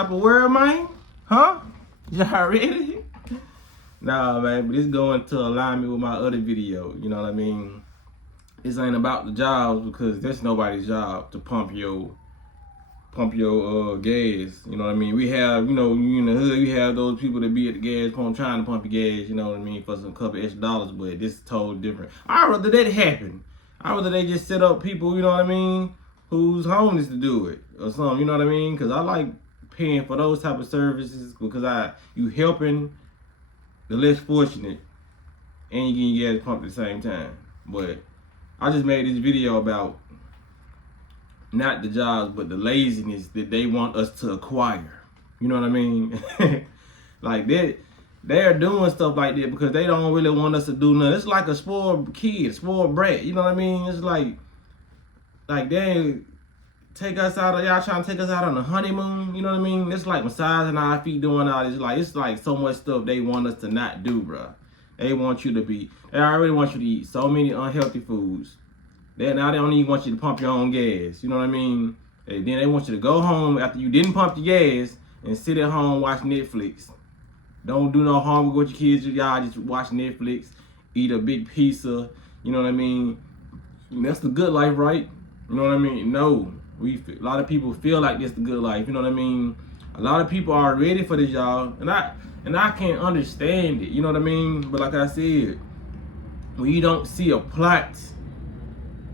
type of world, man? Huh? Y'all ready? Nah, man, but it's going to alignment with my other video. You know what I mean? This ain't about the jobs because that's nobody's job to pump your gas. You know what I mean? We have, you in the hood, you have those people that be at the gas pump trying to pump your gas, you know what I mean, for some couple extra dollars, but this is totally different. I'd rather that happen. I'd rather they just set up people, you know what I mean, who's homeless to do it or something, you know what I mean? Because I like paying for those type of services because you helping the less fortunate and you getting your gas pumped at the same time. But I just made this video about not the jobs, but the laziness that they want us to acquire. You know what I mean? Like they're doing stuff like that because they don't really want us to do nothing. It's like a spoiled kid, spoiled brat. You know what I mean? It's like they take us out of, y'all trying to take us out on a honeymoon. You know what I mean? It's like massaging our feet, doing all this. It's like so much stuff they want us to not do, bro. They want you to they already want you to eat so many unhealthy foods. Now they don't even want you to pump your own gas. You know what I mean? Then they want you to go home after you didn't pump your gas and sit at home watch Netflix. Don't do no homework with your kids. Y'all just watch Netflix, eat a big pizza. You know what I mean? That's the good life, right? You know what I mean? No. A lot of people feel like that's the good life. You know what I mean? A lot of people are ready for this, y'all. And I can't understand it. You know what I mean? But like I said, when you don't see a plot,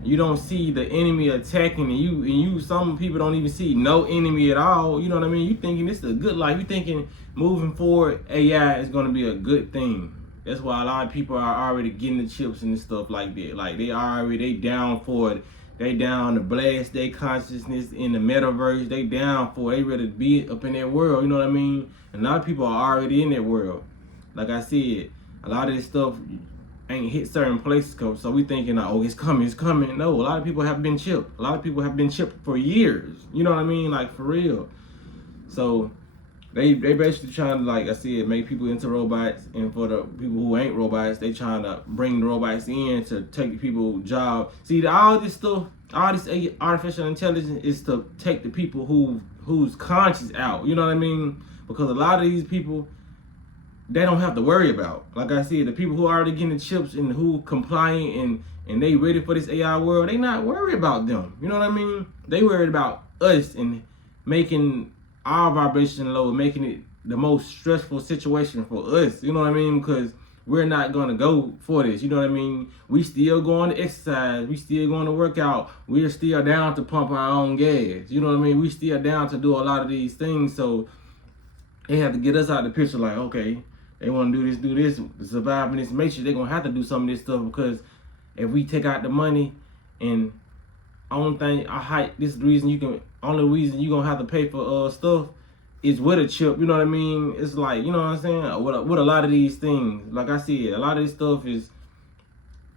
you don't see the enemy attacking, and you some people don't even see no enemy at all. You know what I mean? You thinking this is a good life. You thinking moving forward, AI is gonna be a good thing. That's why a lot of people are already getting the chips and stuff like that. Like they down for it. They down to blast their consciousness in the metaverse. They down for it. They ready to be up in that world. You know what I mean? And a lot of people are already in that world. Like I said, a lot of this stuff ain't hit certain places, so we thinking, oh, it's coming. No, a lot of people have been chipped. A lot of people have been chipped for years. You know what I mean? Like, for real. So they basically trying to, like I said, make people into robots, and for the people who ain't robots, they trying to bring the robots in to take people's job. See, all this stuff, all this artificial intelligence is to take the people who's conscious out. You know what I mean? Because a lot of these people, they don't have to worry about. Like I said, the people who are already getting the chips and who compliant and they ready for this AI world, they not worried about them. You know what I mean? They worried about us and making our vibration low, making it the most stressful situation for us. You know what I mean? Because we're not going to go for this. You know what I mean? We still going to exercise. We still going to work out. We're still down to pump our own gas. You know what I mean? We still down to do a lot of these things. So they have to get us out of the picture like, okay, they want to do this, to survive in this matrix. They're going to have to do some of this stuff, because if we take out the money, and only reason you're going to have to pay for stuff is with a chip. You know what I mean? It's like, you know what I'm saying? With a lot of these things, like I said, a lot of this stuff is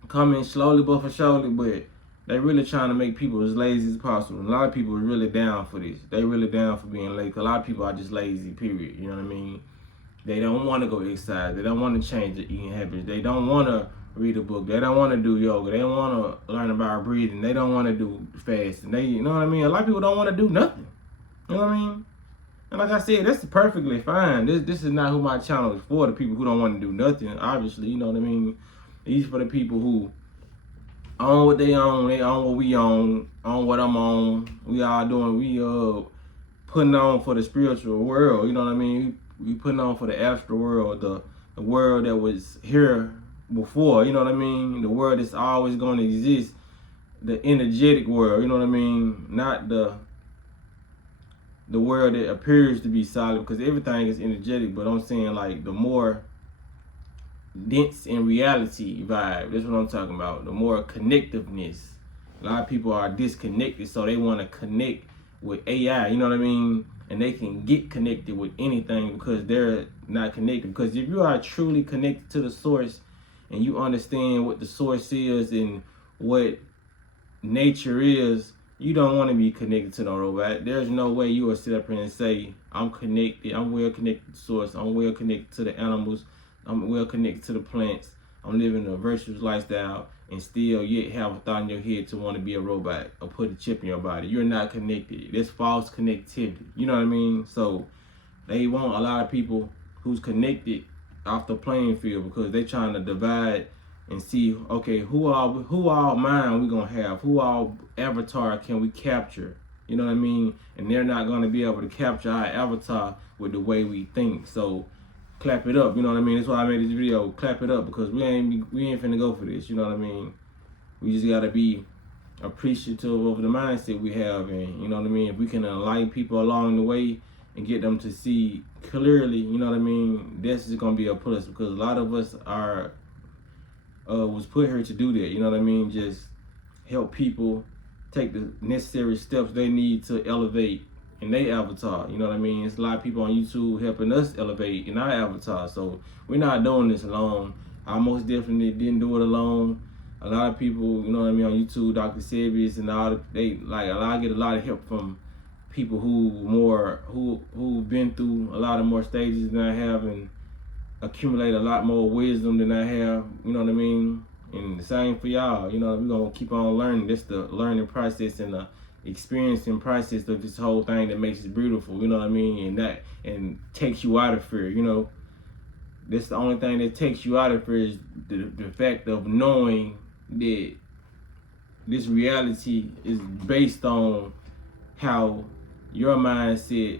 coming slowly but for surely, but they really trying to make people as lazy as possible. A lot of people are really down for this. They really down for being lazy. A lot of people are just lazy, period. You know what I mean? They don't want to go exercise. They don't want to change their eating habits. They don't want to read a book. They don't want to do yoga. They don't want to learn about breathing. They don't want to do fasting. You know what I mean? A lot of people don't want to do nothing. You know what I mean? And like I said, that's perfectly fine. This is not who my channel is for. The people who don't want to do nothing, obviously. You know what I mean? These for the people who own what they own. They own what we own what I'm on. We putting on for the spiritual world. You know what I mean? We putting on for the astral world, the world that was here before. You know what I mean? The world that's always going to exist. The energetic world. You know what I mean? Not the world that appears to be solid, because everything is energetic. But I'm saying, like, the more dense in reality vibe. That's what I'm talking about. The more connectiveness. A lot of people are disconnected, so they want to connect with AI. You know what I mean? And they can get connected with anything because they're not connected. Because if you are truly connected to the source and you understand what the source is and what nature is, you don't want to be connected to no robot. There's no way you will sit up here and say, I'm connected, I'm well connected to source, I'm well connected to the animals, I'm well connected to the plants, I'm living a virtuous lifestyle, and still yet have a thought in your head to want to be a robot or put a chip in your body. You're not connected. There's false connectivity. You know what I mean? So they want a lot of people who's connected off the playing field because they trying to divide and see, okay, who all mind we gonna have, who all avatar can we capture, you know what I mean? And they're not gonna be able to capture our avatar with the way we think. So clap it up, you know what I mean? That's why I made this video. Clap it up, because we ain't finna go for this, you know what I mean? We just gotta be appreciative of the mindset we have, and you know what I mean? If we can enlighten people along the way and get them to see clearly, you know what I mean, that's just gonna be a plus, because a lot of us are was put here to do that, you know what I mean? Just help people take the necessary steps they need to elevate in their avatar, you know what I mean? It's a lot of people on YouTube helping us elevate in our avatar, so we're not doing this alone. I most definitely didn't do it alone. A lot of people, you know what I mean, on YouTube, Dr. Sebius and all, I get a lot of help from people who've been through a lot of more stages than I have and accumulate a lot more wisdom than I have, you know what I mean? And the same for y'all, you know, we're gonna keep on learning. This the learning process and the experiencing process of this whole thing that makes it beautiful, you know what I mean? And takes you out of fear, you know. That's the only thing that takes you out of fear is the fact of knowing that this reality is based on how your mindset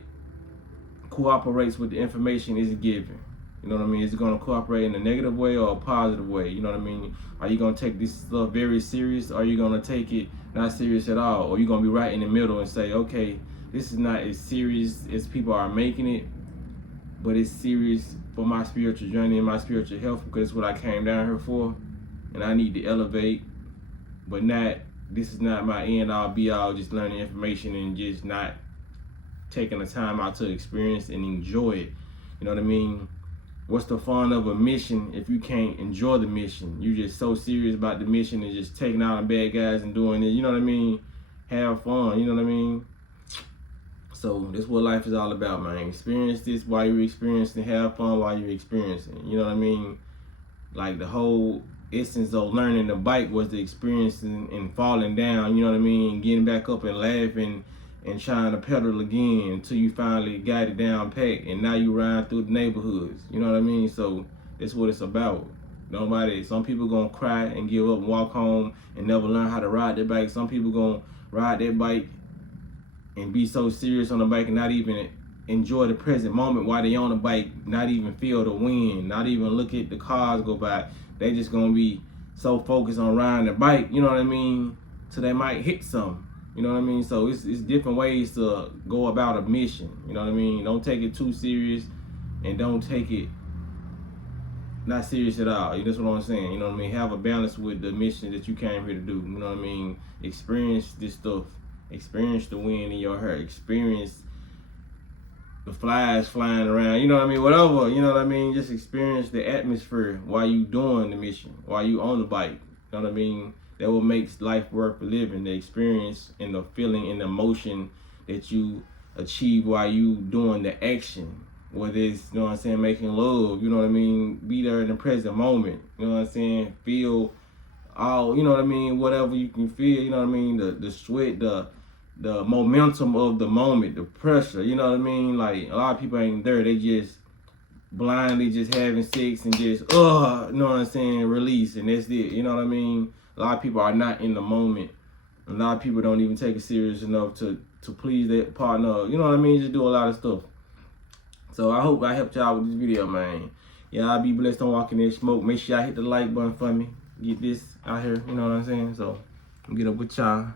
cooperates with the information it's given. You know what I mean? Is it going to cooperate in a negative way or a positive way? You know what I mean? Are you going to take this stuff very serious, or are you going to take it not serious at all? Or are you going to be right in the middle and say, okay, this is not as serious as people are making it, but it's serious for my spiritual journey and my spiritual health, because it's what I came down here for, and I need to elevate, but this is not my end all be all, just learning information and just not taking the time out to experience and enjoy it. You know what I mean? What's the fun of a mission if you can't enjoy the mission? You just so serious about the mission and just taking out the bad guys and doing it, you know what I mean? Have fun, you know what I mean? So that's what life is all about, man. Experience this while you're experiencing, have fun while you're experiencing. You know what I mean? Like the whole essence of learning the bike was the experiencing and falling down, you know what I mean? Getting back up and laughing and trying to pedal again until you finally got it down packed, and now you ride through the neighborhoods, you know what I mean? So that's what it's about. Some people gonna cry and give up and walk home and never learn how to ride their bike. Some people gonna ride their bike and be so serious on the bike and not even enjoy the present moment while they on the bike, not even feel the wind, not even look at the cars go by. They just gonna be so focused on riding the bike, you know what I mean, so they might hit something, you know what I mean? So it's different ways to go about a mission, you know what I mean? Don't take it too serious, and don't take it not serious at all. That's what I'm saying, you know what I mean? Have a balance with the mission that you came here to do, you know what I mean? Experience this stuff. Experience the wind in your hair. Experience the flies flying around. You know what I mean? Whatever. You know what I mean? Just experience the atmosphere while you doing the mission, while you on the bike. You know what I mean? That what makes life worth living. The experience and the feeling and the emotion that you achieve while you doing the action. Whether it's, you know what I'm saying, making love. You know what I mean? Be there in the present moment. You know what I'm saying? Feel all, you know what I mean? Whatever you can feel. You know what I mean? The sweat, the momentum of the moment, the pressure, you know what I mean? Like, a lot of people ain't there. They just blindly just having sex and just, you know what I'm saying, release, and that's it, you know what I mean? A lot of people are not in the moment. A lot of people don't even take it serious enough to please their partner, you know what I mean? Just do a lot of stuff. So I hope I helped y'all with this video, man. Y'all be blessed on walking in smoke. Make sure y'all hit the like button for me. Get this out here, you know what I'm saying? So, get up with y'all.